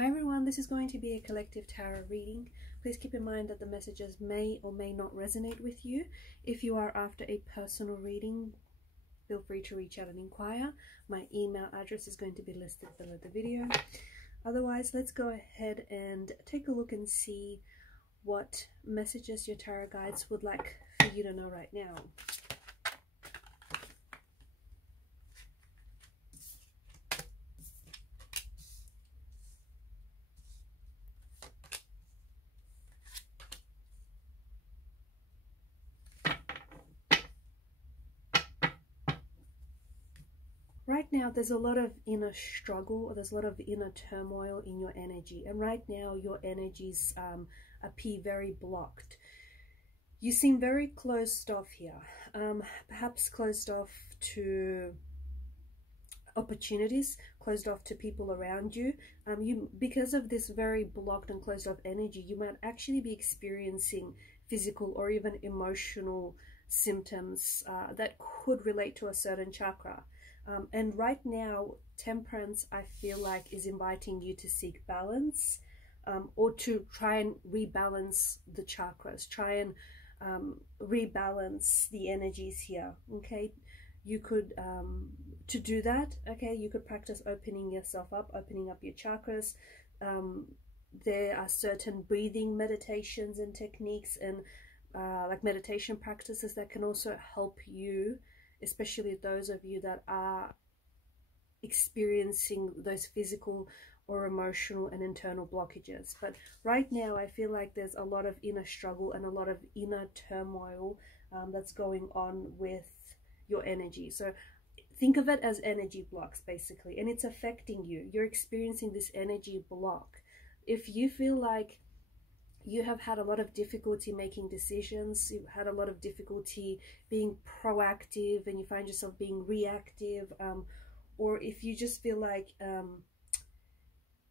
Hi everyone, this is going to be a collective tarot reading. Please keep in mind that the messages may or may not resonate with you. If you are after a personal reading, feel free to reach out and inquire. My email address is going to be listed below the video. Otherwise, let's go ahead and take a look and see what messages your tarot guides would like for you to know right now. Right now, there's a lot of inner struggle, there's a lot of inner turmoil in your energy. And right now, your energies appear very blocked. You seem very closed off here, perhaps closed off to opportunities, closed off to people around you. Because of this very blocked and closed off energy, you might actually be experiencing physical or even emotional symptoms that could relate to a certain chakra. And right now, Temperance, I feel like, is inviting you to seek balance, or to try and rebalance the chakras, try and rebalance the energies here. Okay, you could to do that, okay, you could practice opening yourself up, opening up your chakras. There are certain breathing meditations and techniques and like meditation practices that can also help you, especially those of you that are experiencing those physical or emotional and internal blockages. But right now, I feel like there's a lot of inner struggle and a lot of inner turmoil that's going on with your energy. So think of it as energy blocks, basically, and it's affecting you. You're experiencing this energy block. If you feel like you have had a lot of difficulty making decisions, you've had a lot of difficulty being proactive, and you find yourself being reactive, or if you just feel like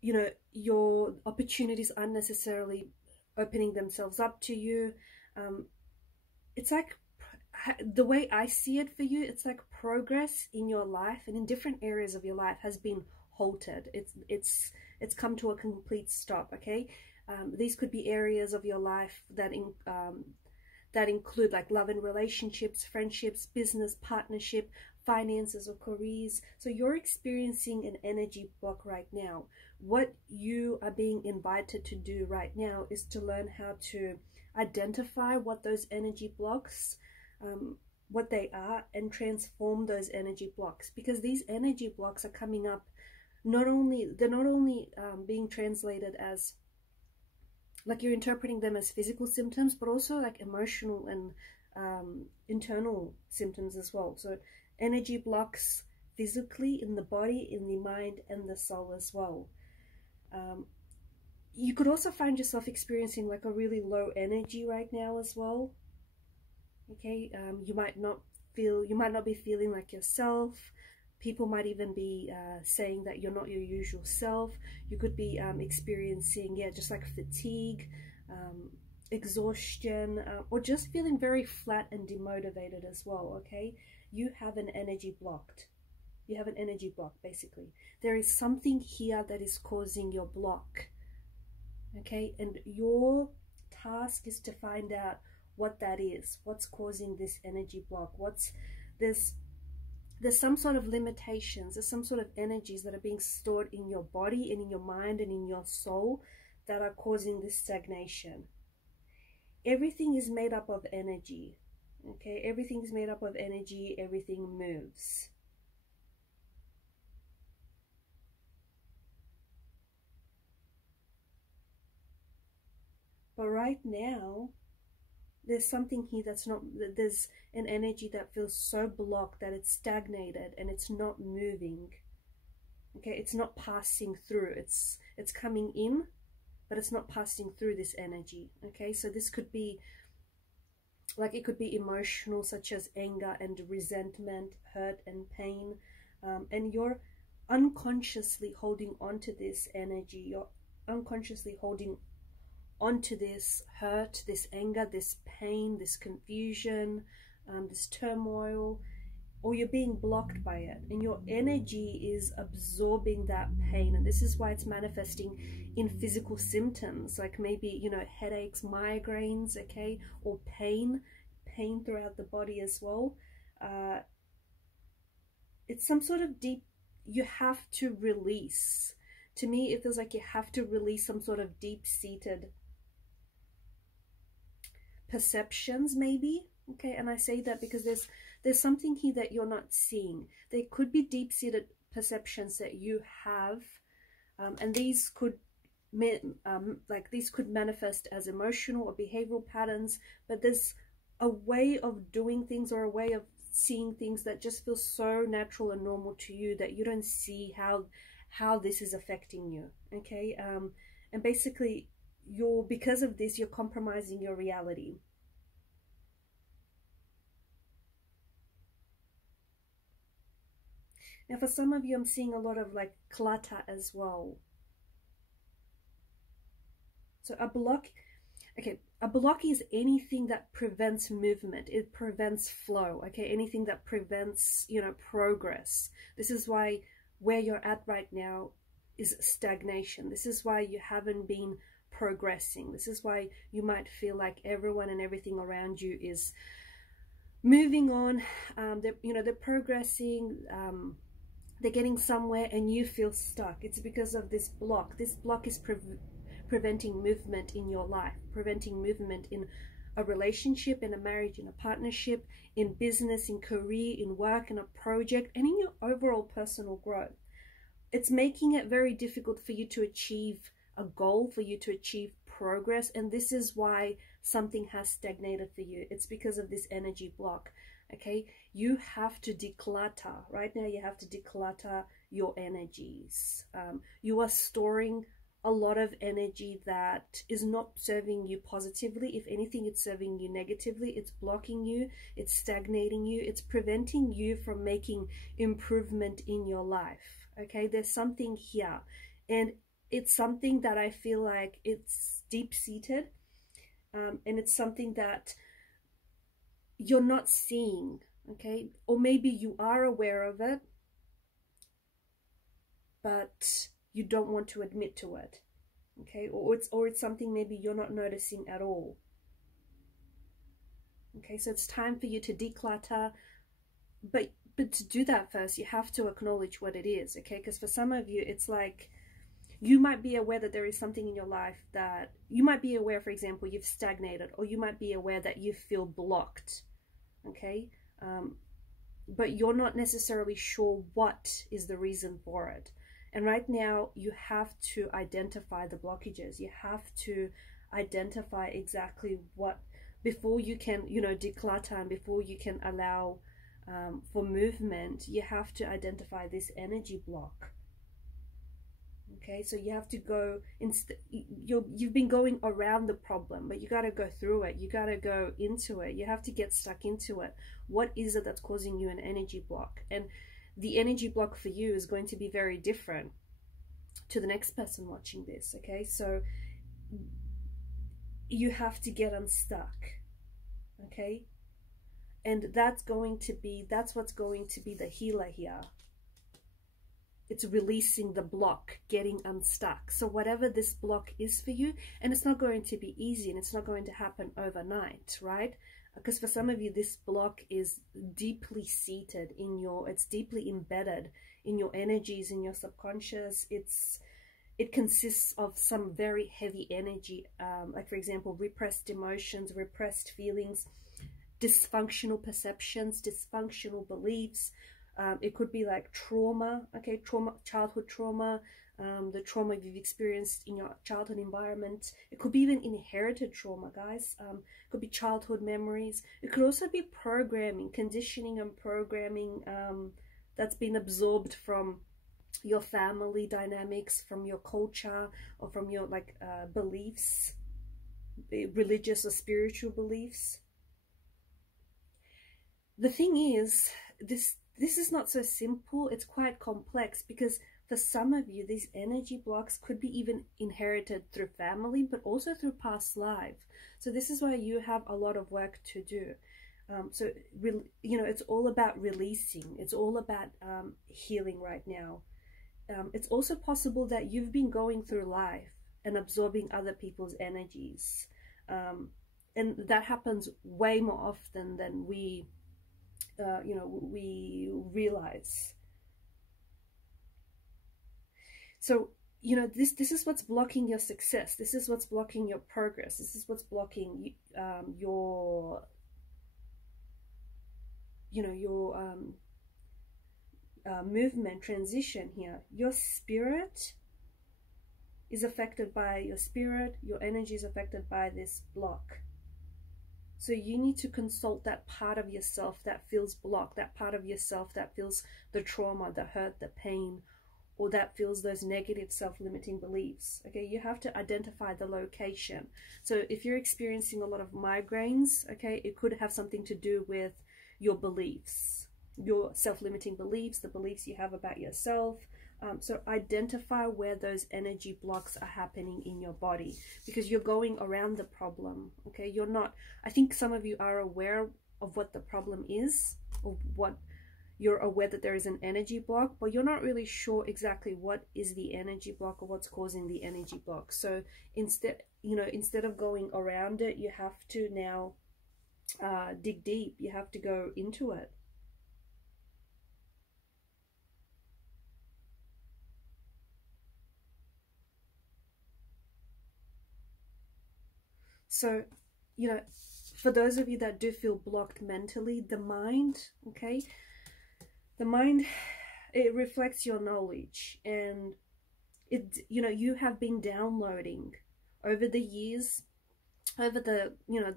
you know, your opportunities aren't necessarily opening themselves up to you, it's like, the way I see it for you, it's like progress in your life and in different areas of your life has been halted. It's come to a complete stop. Okay, these could be areas of your life that include like love and relationships, friendships, business, partnership, finances, or careers. So you're experiencing an energy block right now. What you are being invited to do right now is to learn how to identify what those energy blocks, what they are, and transform those energy blocks, because these energy blocks are coming up. They're not only being translated as, like, you're interpreting them as physical symptoms, but also like emotional and internal symptoms as well. So energy blocks physically in the body, in the mind, and the soul as well. You could also find yourself experiencing like a really low energy right now as well. Okay, you might not be feeling like yourself. People might even be saying that you're not your usual self. You could be experiencing, yeah, just like fatigue, exhaustion, or just feeling very flat and demotivated as well. Okay, you have an energy blocked. You have an energy block, basically. There is something here that is causing your block. Okay, and your task is to find out what that is, what's causing this energy block. There's some sort of limitations, there's some sort of energies that are being stored in your body and in your mind and in your soul that are causing this stagnation. Everything is made up of energy. Okay, everything is made up of energy, everything moves. But right now, there's something here that's not, there's an energy that feels so blocked that it's stagnated and it's not moving. Okay, it's not passing through. It's coming in, but it's not passing through this energy. Okay, so this could be, like, it could be emotional, such as anger and resentment, hurt and pain, and you're unconsciously holding on to this energy. You're unconsciously holding onto this hurt, this anger, this pain, this confusion, this turmoil, or you're being blocked by it, and your energy is absorbing that pain. And this is why it's manifesting in physical symptoms, like maybe, you know, headaches, migraines, okay, or pain throughout the body as well. It's some sort of deep, you have to release. To me, it feels like you have to release some sort of deep-seated perceptions, maybe. Okay, and I say that because there's something here that you're not seeing. There could be deep-seated perceptions that you have, and these could these could manifest as emotional or behavioral patterns, but there's a way of doing things or a way of seeing things that just feels so natural and normal to you that you don't see how this is affecting you. Okay, and basically because of this, you're compromising your reality. Now, for some of you, I'm seeing a lot of like clutter as well. So a block, okay, a block is anything that prevents movement. It prevents flow, okay? Anything that prevents, you know, progress. This is why where you're at right now is stagnation. This is why you haven't been progressing. This is why you might feel like everyone and everything around you is moving on. They're progressing. They're getting somewhere, and you feel stuck. It's because of this block. This block is preventing movement in your life, preventing movement in a relationship, in a marriage, in a partnership, in business, in career, in work, in a project, and in your overall personal growth. It's making it very difficult for you to achieve a goal, for you to achieve progress, and this is why something has stagnated for you. It's because of this energy block. Okay, you have to declutter. Right now, you have to declutter your energies. You are storing a lot of energy that is not serving you positively. If anything, it's serving you negatively. It's blocking you. It's stagnating you. It's preventing you from making improvement in your life. Okay, there's something here. And it's something that I feel like it's deep-seated. And it's something that you're not seeing, okay? Or maybe you are aware of it, but you don't want to admit to it, okay? Or it's something maybe you're not noticing at all. Okay, so it's time for you to declutter, but to do that first, you have to acknowledge what it is, okay? Because for some of you, it's like you might be aware that there is something in your life that you might be aware, for example, you've stagnated, or you might be aware that you feel blocked. Okay, but you're not necessarily sure what is the reason for it. And right now, you have to identify the blockages. You have to identify exactly what, before you can, you know, declutter, and before you can allow for movement, you have to identify this energy block. Okay, so you have to go, you've been going around the problem, but you got to go through it. You got to go into it. You have to get stuck into it. What is it that's causing you an energy block? And the energy block for you is going to be very different to the next person watching this, okay? So you have to get unstuck, okay? And that's what's going to be the healer here. It's releasing the block, getting unstuck. So whatever this block is for you, and it's not going to be easy, and it's not going to happen overnight, right? Because for some of you, this block is deeply seated in it's deeply embedded in your energies, in your subconscious. It consists of some very heavy energy, like for example, repressed emotions, repressed feelings, dysfunctional perceptions, dysfunctional beliefs. It could be like trauma, okay, childhood trauma, the trauma you've experienced in your childhood environment. It could be even inherited trauma, guys. It could be childhood memories. It could also be programming, conditioning and programming that's been absorbed from your family dynamics, from your culture, or from your beliefs, religious or spiritual beliefs. The thing is, this is not so simple. It's quite complex, because for some of you, these energy blocks could be even inherited through family, but also through past life. So this is why you have a lot of work to do. So, you know, it's all about releasing. It's all about healing right now. It's also possible that you've been going through life and absorbing other people's energies. And that happens way more often than we, you know, we realize. So, you know, this is what's blocking your success. This is what's blocking your progress. This is what's blocking your, you know, your movement, transition here. Your spirit is affected by your spirit. Your energy is affected by this block. So you need to consult that part of yourself that feels blocked, that part of yourself that feels the trauma, the hurt, the pain, or that feels those negative self-limiting beliefs. Okay, you have to identify the location. So if you're experiencing a lot of migraines, okay, it could have something to do with your beliefs, your self-limiting beliefs, the beliefs you have about yourself. So identify where those energy blocks are happening in your body, because you're going around the problem. Okay, you're not, I think some of you are aware of what the problem is, or what you're aware that there is an energy block, but you're not really sure exactly what is the energy block or what's causing the energy block. So instead, you know, instead of going around it, you have to now dig deep. You have to go into it. So, you know, for those of you that do feel blocked mentally, the mind, okay, the mind, it reflects your knowledge, and it, you know, you have been downloading over the years, over the, you know,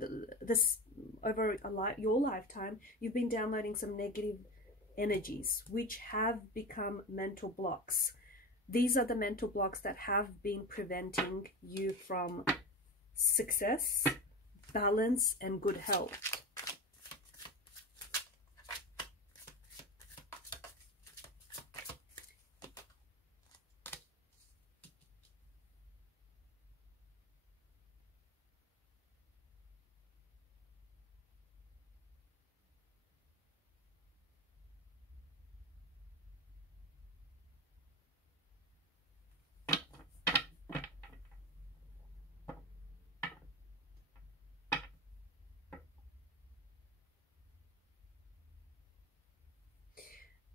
over your lifetime, you've been downloading some negative energies which have become mental blocks. These are the mental blocks that have been preventing you from success, balance, and good health.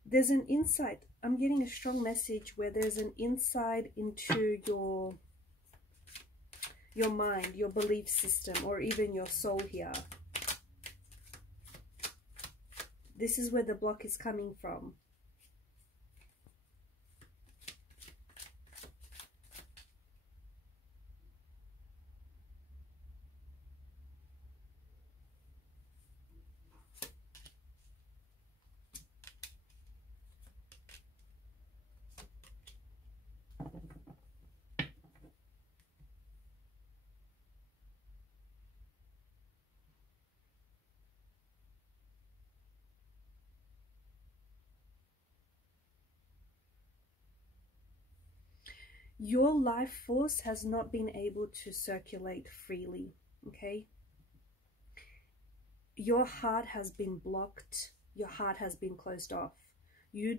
There's an insight. I'm getting a strong message where there's an insight into your mind, your belief system, or even your soul here. This is where the block is coming from. Your life force has not been able to circulate freely, okay? Your heart has been blocked. Your heart has been closed off. You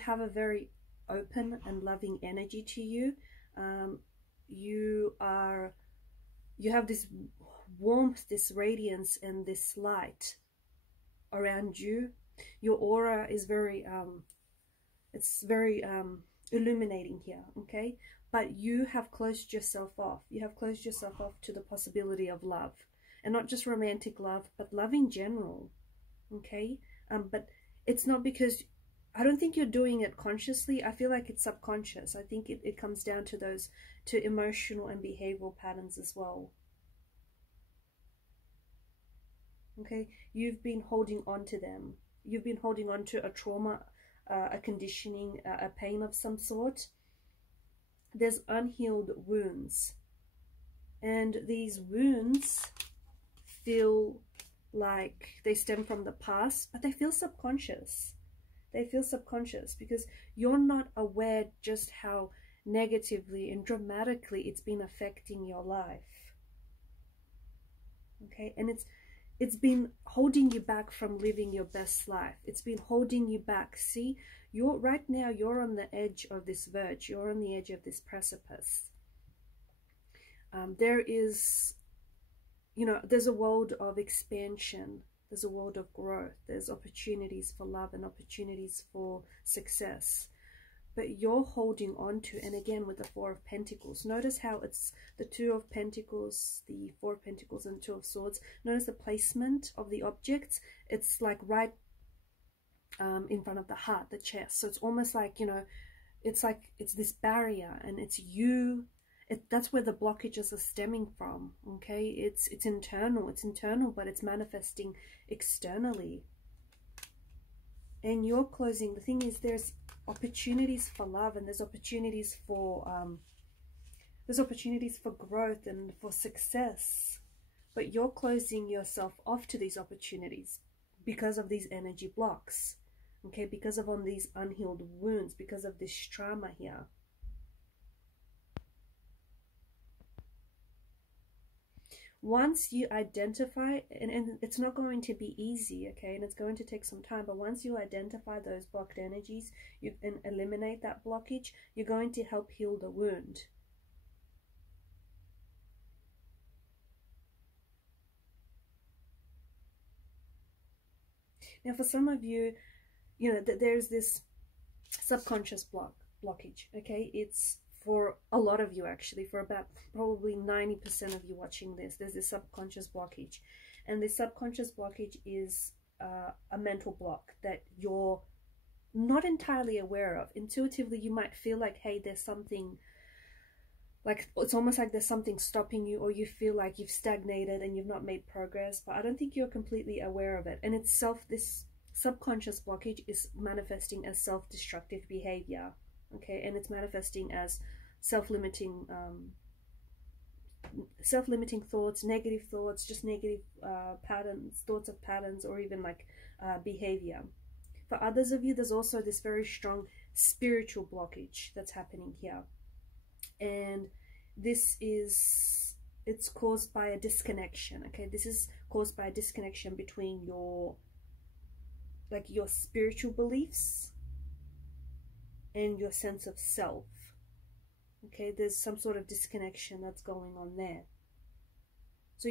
have a very open and loving energy to you. You have this warmth, this radiance, and this light around you. Your aura is very, it's very illuminating here, okay? But you have closed yourself off. You have closed yourself off to the possibility of love, and not just romantic love, but love in general, okay? But it's not because, I don't think you're doing it consciously. I feel like it's subconscious. I think it comes down to those, to emotional and behavioral patterns as well. Okay, you've been holding on to them. You've been holding on to a trauma, a conditioning, a pain of some sort. There's unhealed wounds, and these wounds feel like they stem from the past, but they feel subconscious. They feel subconscious because you're not aware just how negatively and dramatically it's been affecting your life. Okay, and it's been holding you back from living your best life. It's been holding you back. See, right now you're on the edge of this verge. You're on the edge of this precipice. There is, you know, there's a world of expansion. There's a world of growth. There's opportunities for love and opportunities for success. But you're holding on to, and again with the Four of Pentacles, notice how it's the Two of Pentacles, the Four of Pentacles, and Two of Swords. Notice the placement of the objects. It's like right in front of the heart, the chest. So it's almost like, you know, it's like it's this barrier, and it's you. That's where the blockages are stemming from. Okay, it's internal. It's internal, but it's manifesting externally. And you're closing. The thing is, there's opportunities for love, and there's opportunities for growth and for success, but you're closing yourself off to these opportunities because of these energy blocks, okay, because of these unhealed wounds, because of this trauma here. Once you identify, and it's not going to be easy, okay, and it's going to take some time, but once you identify those blocked energies, you can eliminate that blockage, you're going to help heal the wound. Now, for some of you, you know, there's this subconscious blockage, okay? It's for a lot of you, actually, for about probably 90% of you watching this, there's this subconscious blockage. And this subconscious blockage is a mental block that you're not entirely aware of. Intuitively, you might feel like, hey, there's something, like it's almost like there's something stopping you, or you feel like you've stagnated and you've not made progress, but I don't think you're completely aware of it. And it's this subconscious blockage is manifesting as self-destructive behavior, okay, and it's manifesting as self-limiting thoughts, negative thoughts, just negative thoughts of patterns, or even like behavior. For others of you, there's also this very strong spiritual blockage that's happening here, and it's caused by a disconnection, okay? This is caused by a disconnection between your spiritual beliefs and your sense of self, okay? There's some sort of disconnection that's going on there. So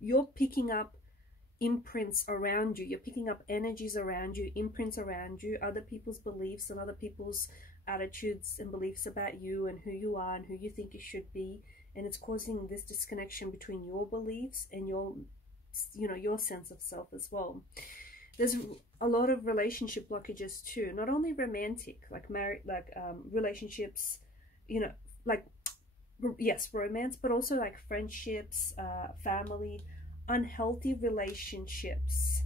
you're picking up imprints around you, you're picking up energies around you, imprints around you, other people's beliefs and other people's attitudes and beliefs about you and who you are and who you think you should be, and it's causing this disconnection between your beliefs and your sense of self as well. There's a lot of relationship blockages too, not only romantic, like married, relationships, you know, like, yes, romance, but also like friendships, family, unhealthy relationships.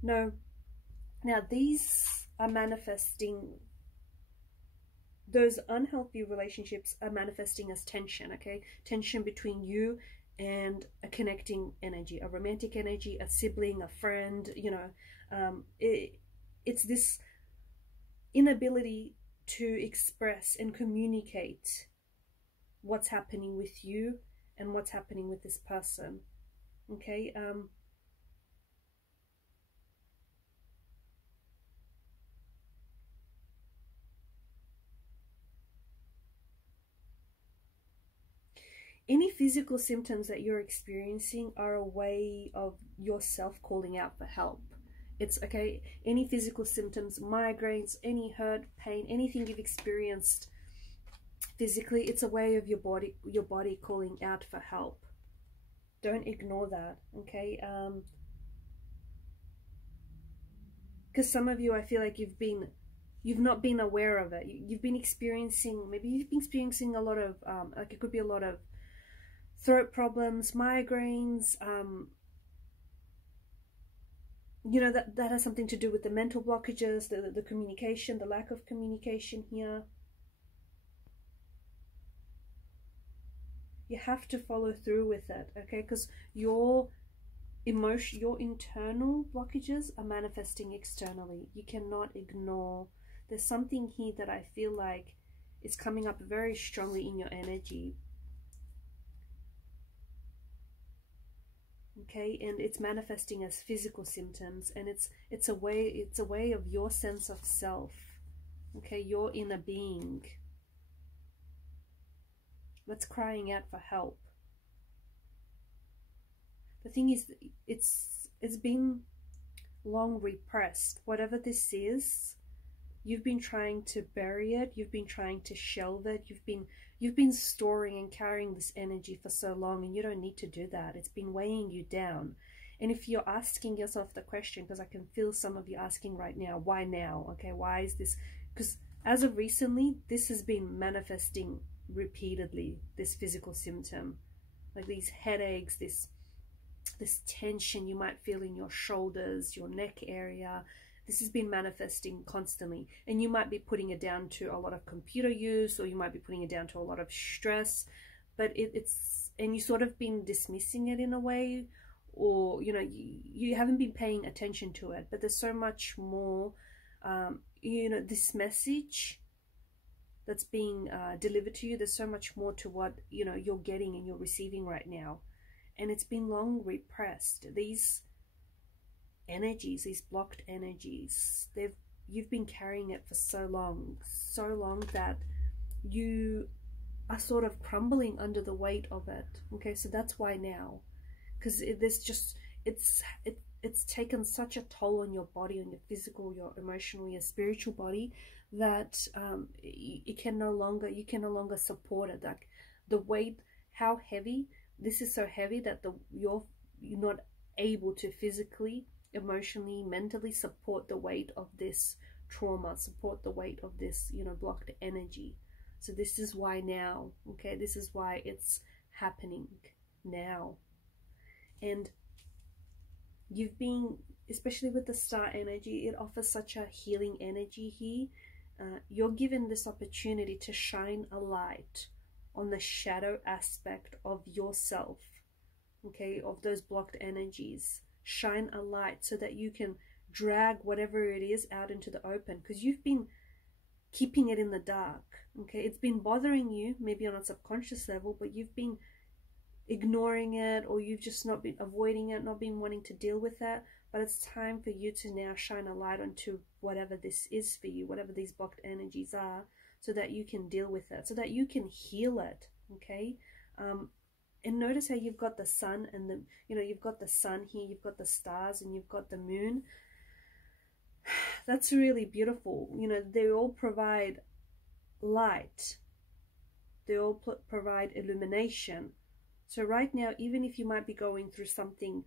No, now these are manifesting, those unhealthy relationships are manifesting as tension, okay? Tension between you and a connecting energy, a romantic energy, a sibling, a friend, you know. It's this inability to express and communicate what's happening with you and what's happening with this person, okay? Any physical symptoms that you're experiencing are a way of yourself calling out for help. It's okay, any physical symptoms, migraines, any hurt, pain, anything you've experienced physically, it's a way of your body calling out for help. Don't ignore that, okay? Because some of you, I feel like you've not been aware of it. You've been experiencing, maybe you've been experiencing a lot of, like it could be a lot of throat problems, migraines, you know, that has something to do with the mental blockages, the communication, the lack of communication here. You have to follow through with it, okay? Because your internal blockages are manifesting externally. You cannot ignore. There's something here that I feel like is coming up very strongly in your energy. okay, and it's manifesting as physical symptoms, and it's a way of your sense of self, okay, your inner being that's crying out for help. The thing is, it's been long repressed. Whatever this is, you've been trying to bury it, you've been trying to shelve it, you've been storing and carrying this energy for so long, and you don't need to do that. It's been weighing you down. And if you're asking yourself the question, because I can feel some of you asking right now, why now? Okay, why is this? Because as of recently, this has been manifesting repeatedly, this physical symptom, like these headaches, this tension you might feel in your shoulders, your neck area. This has been manifesting constantly, and you might be putting it down to a lot of computer use, or you might be putting it down to a lot of stress, but and you sort of been dismissing it in a way, or you know, you haven't been paying attention to it. But there's so much more, you know, this message that's being delivered to you, there's so much more to what, you know, you're getting and you're receiving right now. And it's been long repressed. These energies, these blocked energies, you've been carrying it for so long that you are sort of crumbling under the weight of it. Okay, so that's why now, because it's taken such a toll on your body, on your physical, your emotional, your spiritual body, that you can no longer support it. Like the weight, how heavy. This is so heavy that you're not able to physically, emotionally, mentally support the weight of this trauma, support the weight of this, you know, blocked energy. So this is why now, okay? This is why it's happening now. And you've been, especially with the star energy, it offers such a healing energy here. You're given this opportunity to shine a light on the shadow aspect of yourself, okay, of those blocked energies. Shine a light so that you can drag whatever it is out into the open, because you've been keeping it in the dark, okay? It's been bothering you, maybe on a subconscious level, but you've been ignoring it, or you've just not been avoiding it, not been wanting to deal with that. But it's time for you to now shine a light onto whatever this is for you, whatever these blocked energies are, so that you can deal with it, so that you can heal it, okay? And notice how you've got the sun and the, you know, you've got the sun here, you've got the stars, and you've got the moon. That's really beautiful. You know, they all provide light. They all provide illumination. So right now, even if you might be going through something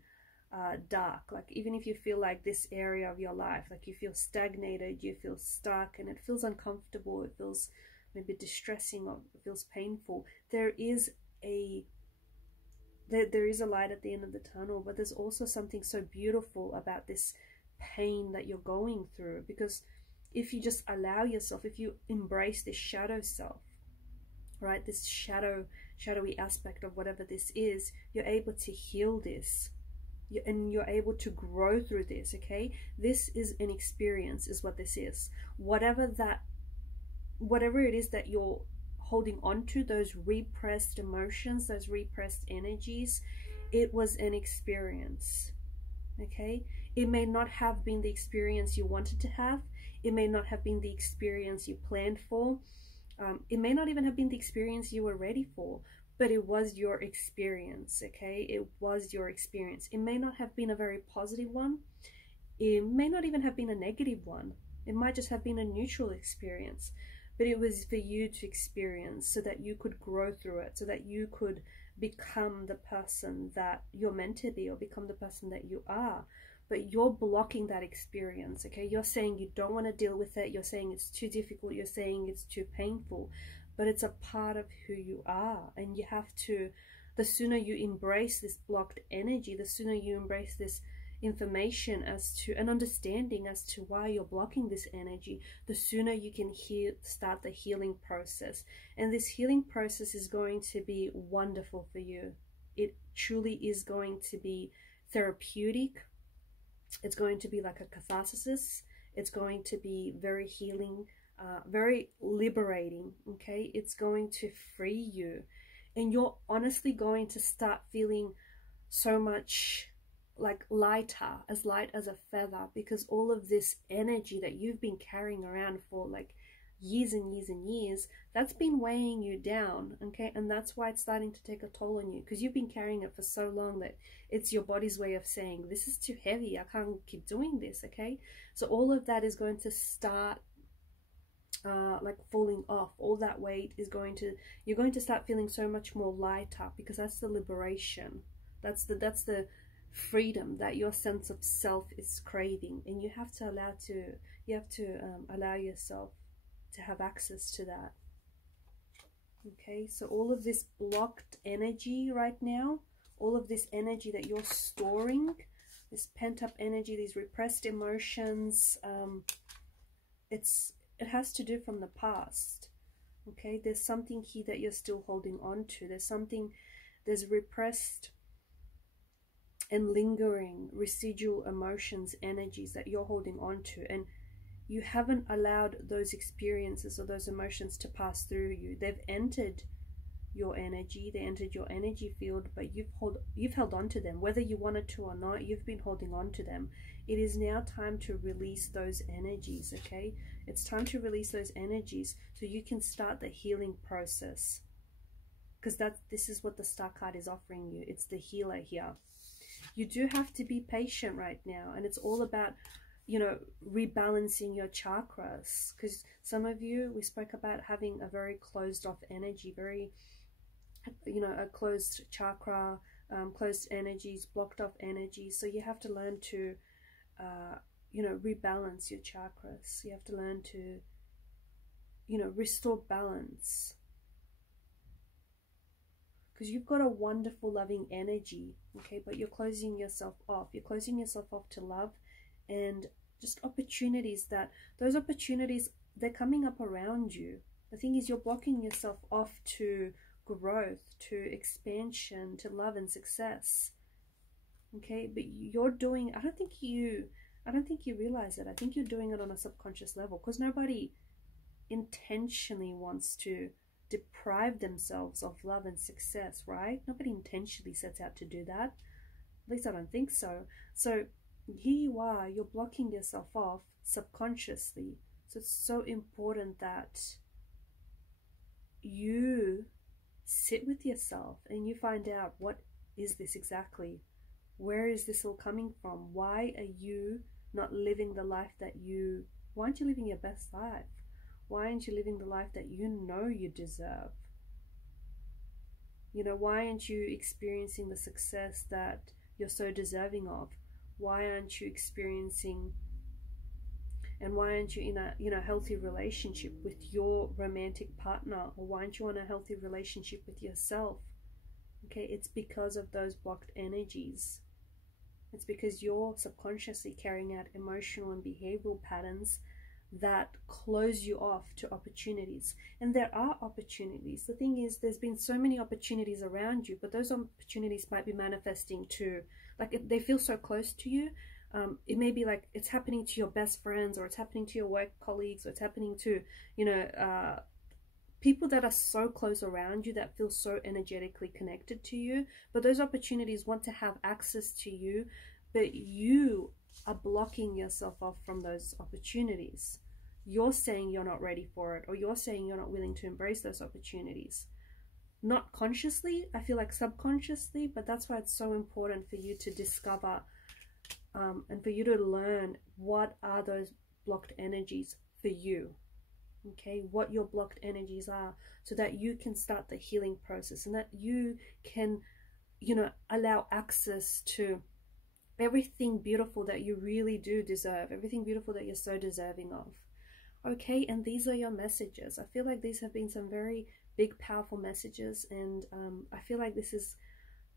dark, like even if you feel like this area of your life, like you feel stagnated, you feel stuck, and it feels uncomfortable, it feels maybe distressing, or it feels painful, there is a light at the end of the tunnel. But there's also something so beautiful about this pain that you're going through, because if you just allow yourself, if you embrace this shadow self, right, this shadowy aspect of whatever this is, you're able to heal this, and you're able to grow through this, okay? This is an experience, is what this is. Whatever it is that you're holding on to, those repressed emotions, those repressed energies, it was an experience, okay? It may not have been the experience you wanted to have. It may not have been the experience you planned for. It may not even have been the experience you were ready for, but it was your experience, okay? It was your experience. It may not have been a very positive one. It may not even have been a negative one. It might just have been a neutral experience, but it was for you to experience so that you could grow through it, so that you could become the person that you're meant to be, or become the person that you are. But you're blocking that experience, okay? You're saying you don't want to deal with it. You're saying it's too difficult. You're saying it's too painful. But it's a part of who you are. And you have to, the sooner you embrace this blocked energy, the sooner you embrace this information as to, an understanding as to why you're blocking this energy, the sooner you can start the healing process. And this healing process is going to be wonderful for you. It truly is going to be therapeutic. It's going to be like a catharsis. It's going to be very healing, very liberating, okay? It's going to free you. And you're honestly going to start feeling so much like lighter, as light as a feather, because all of this energy that you've been carrying around for like years and years and years, that's been weighing you down, okay? And that's why it's starting to take a toll on you, because you've been carrying it for so long that it's your body's way of saying, this is too heavy, I can't keep doing this, okay? So all of that is going to start like falling off. All that weight is going to, you're going to start feeling so much more lighter, because that's the liberation, that's the freedom that your sense of self is craving, and you have to allow yourself to have access to that. Okay, so all of this blocked energy right now, all of this energy that you're storing, this pent-up energy, these repressed emotions, it has to do from the past. Okay, there's something here that you're still holding on to. There's repressed and lingering residual emotions, energies that you're holding on to, and you haven't allowed those experiences or those emotions to pass through you. They've entered your energy, they entered your energy field, but you've held on to them, whether you wanted to or not. You've been holding on to them. It is now time to release those energies. Okay, it's time to release those energies so you can start the healing process, because this is what the Star card is offering you. It's the healer here. You do have to be patient right now, and it's all about, you know, rebalancing your chakras, because some of you, we spoke about having a very closed off energy, very, you know, a closed chakra, closed energies, blocked off energies. So you have to learn to, you know, rebalance your chakras. You have to learn to, you know, restore balance, because you've got a wonderful, loving energy, okay, but you're closing yourself off. You're closing yourself off to love and just opportunities, those opportunities, they're coming up around you. The thing is, you're blocking yourself off to growth, to expansion, to love and success, okay? But you're doing, I don't think you realize it. I think you're doing it on a subconscious level, because nobody intentionally wants to deprive themselves of love and success, right? Nobody intentionally sets out to do that. At least I don't think so. So here you are, you're blocking yourself off subconsciously. So it's so important that you sit with yourself and you find out, what is this exactly? Where is this all coming from? Why are you not living the life that why aren't you living your best life? Why aren't you living the life that you know you deserve? You know, why aren't you experiencing the success that you're so deserving of? Why aren't you experiencing, and why aren't you in a, you know, healthy relationship with your romantic partner? Or why aren't you in a healthy relationship with yourself? Okay, it's because of those blocked energies. It's because you're subconsciously carrying out emotional and behavioral patterns that close you off to opportunities. And there are opportunities. The thing is, there's been so many opportunities around you, but those opportunities might be manifesting to, like, they feel so close to you. It may be like it's happening to your best friends, or it's happening to your work colleagues, or it's happening to, you know, people that are so close around you, that feel so energetically connected to you. But those opportunities want to have access to you, but you are blocking yourself off from those opportunities. You're saying you're not ready for it, or you're saying you're not willing to embrace those opportunities. Not consciously, I feel like subconsciously, but that's why it's so important for you to discover and for you to learn what are those blocked energies for you. Okay, what your blocked energies are, so that you can start the healing process, and that you can, you know, allow access to everything beautiful that you really do deserve, everything beautiful that you're so deserving of. Okay, and these are your messages. I feel like these have been some very big, powerful messages, and I feel like this is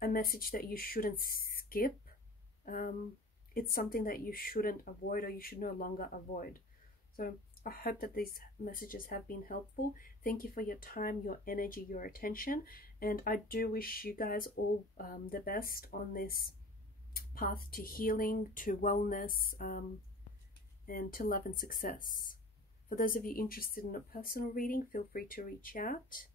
a message that you shouldn't skip. It's something that you shouldn't avoid, or you should no longer avoid. So I hope that these messages have been helpful. Thank you for your time, your energy, your attention, and I do wish you guys all the best on this path to healing, to wellness, and to love and success. For those of you interested in a personal reading, feel free to reach out.